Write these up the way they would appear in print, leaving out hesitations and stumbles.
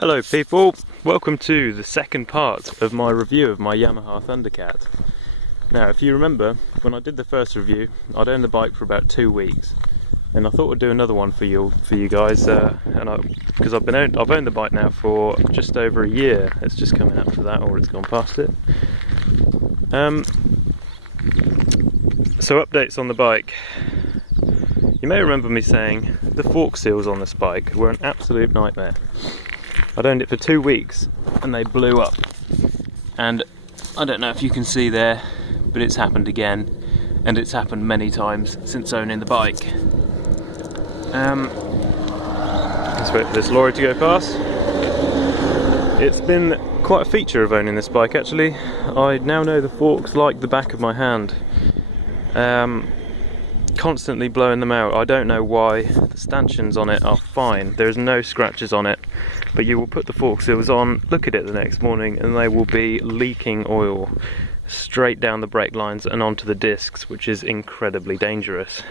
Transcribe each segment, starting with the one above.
Hello people, welcome to the second part of my review of my Yamaha Thundercat. Now if you remember, when I did the first review, I'd owned the bike for about 2 weeks, and I thought I'd do another one for you guys, because I've owned the bike now for just over a year. It's just coming up to that, or it's gone past it. So updates on the bike. You may remember me saying the fork seals on this bike were an absolute nightmare. I'd owned it for 2 weeks and they blew up, and I don't know if you can see there, but it's happened again, and it's happened many times since owning the bike. Let's wait for this lorry to go past. It's been quite a feature of owning this bike actually. I now know the forks like the back of my hand. Constantly blowing them out. I don't know why. The stanchions on it are fine, there's no scratches on it, but you will put the fork seals on, look at it the next morning, and they will be leaking oil straight down the brake lines and onto the discs, which is incredibly dangerous.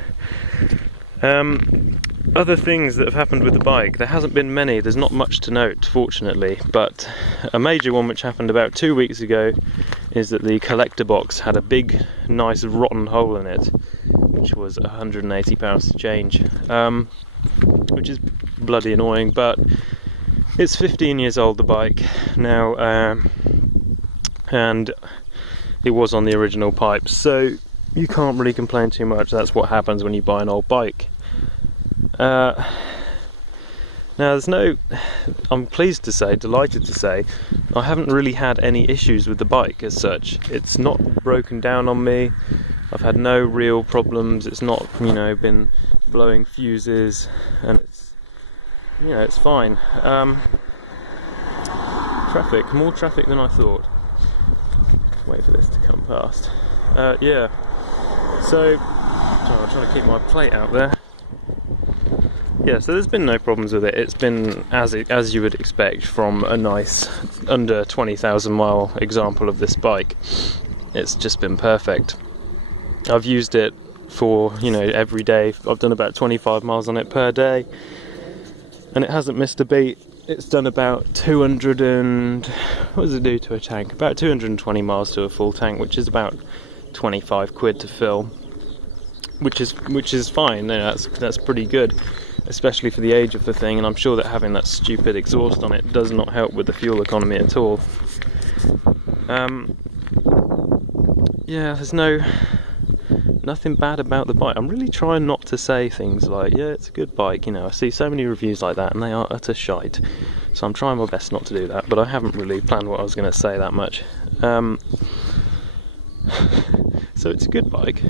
Other things that have happened with the bike, there hasn't been many, there's not much to note fortunately, but a major one which happened about 2 weeks ago is that the collector box had a big nice rotten hole in it, which was £180 to change, which is bloody annoying, but it's 15 years old, the bike now, and it was on the original pipes, so you can't really complain too much. That's what happens when you buy an old bike. Now I'm pleased to say, delighted to say, I haven't really had any issues with the bike as such. It's not broken down on me, I've had no real problems, it's not, been blowing fuses, and it's fine. More traffic than I thought. Wait for this to come past. Yeah, so I'm trying to keep my plate out there. Yeah, so there's been no problems with it. It's been as you would expect from a nice under 20,000 mile example of this bike. It's just been perfect. I've used it for every day. I've done about 25 miles on it per day, and it hasn't missed a beat. It's done about 200 and what does it do to a tank? About 220 miles to a full tank, which is about 25 quid to fill, which is fine. That's pretty good, especially for the age of the thing, and I'm sure that having that stupid exhaust on it does not help with the fuel economy at all. Yeah, there's nothing bad about the bike. I'm really trying not to say things like, yeah, it's a good bike, I see so many reviews like that and they are utter shite, so I'm trying my best not to do that, but I haven't really planned what I was going to say that much. So it's a good bike.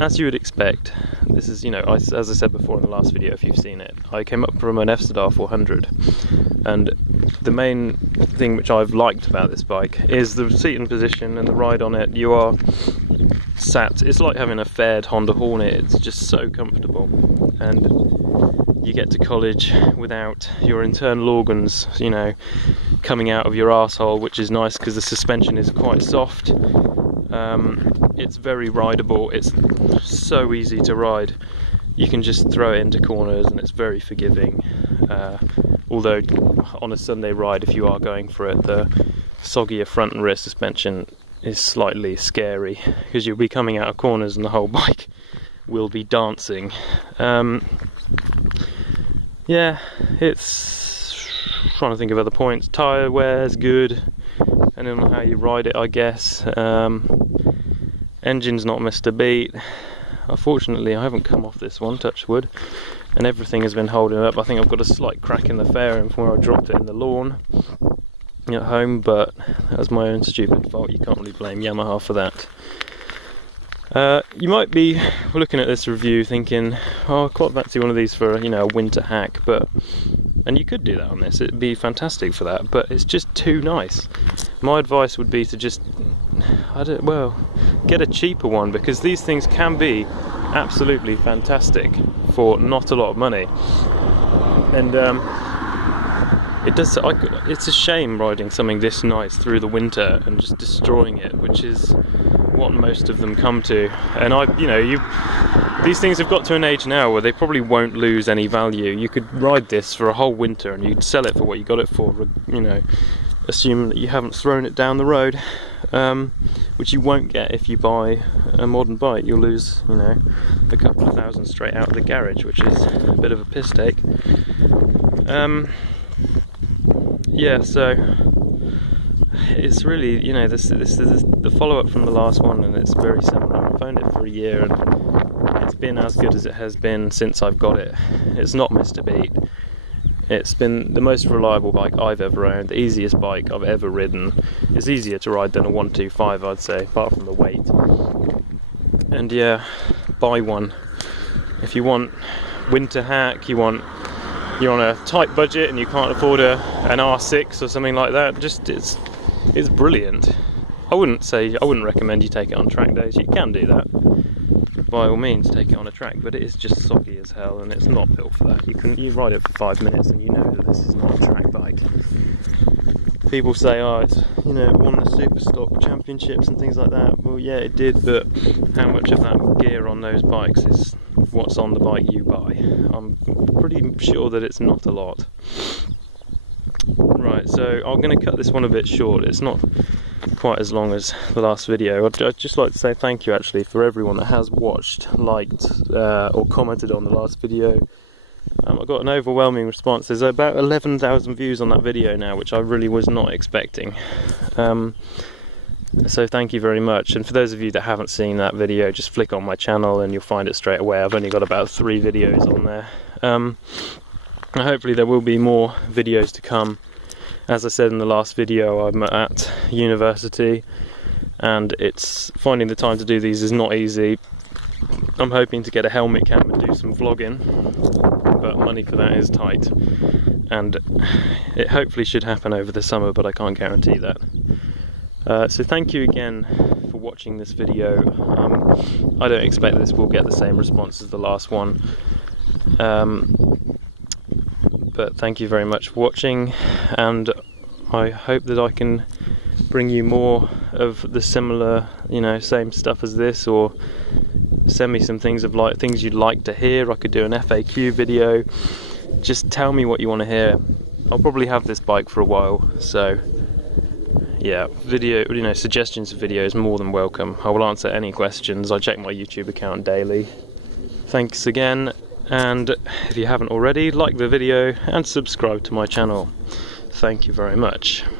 As you would expect, this is, as I said before in the last video, if you've seen it, I came up from an F-Star 400, and the main thing which I've liked about this bike is the seating position and the ride on it. You are sat, it's like having a fared Honda Hornet, it's just so comfortable, and you get to college without your internal organs, coming out of your arsehole, which is nice because the suspension is quite soft. It's very rideable, it's so easy to ride. You can just throw it into corners and it's very forgiving. Although on a Sunday ride, if you are going for it, the soggier front and rear suspension is slightly scary because you'll be coming out of corners and the whole bike will be dancing. Yeah, it's trying to think of other points. Tyre wear's good, depending on how you ride it, I guess. Engine's not missed a beat. Unfortunately, I haven't come off this one, touch wood, and everything has been holding up. I think I've got a slight crack in the fairing from where I dropped it in the lawn at home, but that was my own stupid fault. You can't really blame Yamaha for that. You might be looking at this review thinking, oh, I'd quite fancy one of these for a winter hack, and you could do that on this, it'd be fantastic for that, but it's just too nice. My advice would be to just, get a cheaper one, because these things can be absolutely fantastic for not a lot of money. And it's a shame riding something this nice through the winter and just destroying it, which is what most of them come to. And these things have got to an age now where they probably won't lose any value. You could ride this for a whole winter and you'd sell it for what you got it for, you know, assuming that you haven't thrown it down the road, which you won't get if you buy a modern bike. You'll lose, you know, a couple of thousand straight out of the garage, which is a bit of a piss take. Yeah, so it's really, you know, this is the follow-up from the last one, and it's very similar. I've owned it for a year and it's been as good as it has been since I've got it. It's not missed a beat. It's been the most reliable bike I've ever owned, the easiest bike I've ever ridden. It's easier to ride than a 125, I'd say, apart from the weight. And yeah, buy one. If you want winter hack, you're on a tight budget and you can't afford an R6 or something like that, just it's brilliant. I wouldn't recommend you take it on track days. You can do that, by all means, take it on a track, but it is just soggy as hell and it's not built for that. You ride it for 5 minutes and you know that this is not a track bike. People say, oh, it's, you know, it won the super stock championships and things like that. Well, yeah, it did, but how much of that gear on those bikes is what's on the bike you buy? I'm pretty sure that it's not a lot. Right, so I'm going to cut this one a bit short. It's not quite as long as the last video. I'd just like to say thank you actually for everyone that has watched, liked or commented on the last video. I got an overwhelming response. There's about 11,000 views on that video now, which I really was not expecting. So thank you very much. And for those of you that haven't seen that video, just flick on my channel and you'll find it straight away. I've only got about 3 videos on there. And hopefully there will be more videos to come. As I said in the last video, I'm at university and it's finding the time to do these is not easy. I'm hoping to get a helmet cam and do some vlogging, but money for that is tight, and it hopefully should happen over the summer, but I can't guarantee that. So thank you again for watching this video. I don't expect this will get the same response as the last one, but thank you very much for watching, and I hope that I can bring you more of the similar, you know, same stuff as this, or send me some things you'd like to hear. I could do an FAQ video. Just tell me what you want to hear. I'll probably have this bike for a while, so yeah, suggestions of videos more than welcome. I will answer any questions. I check my YouTube account daily. Thanks again, and if you haven't already, like the video and subscribe to my channel. Thank you very much.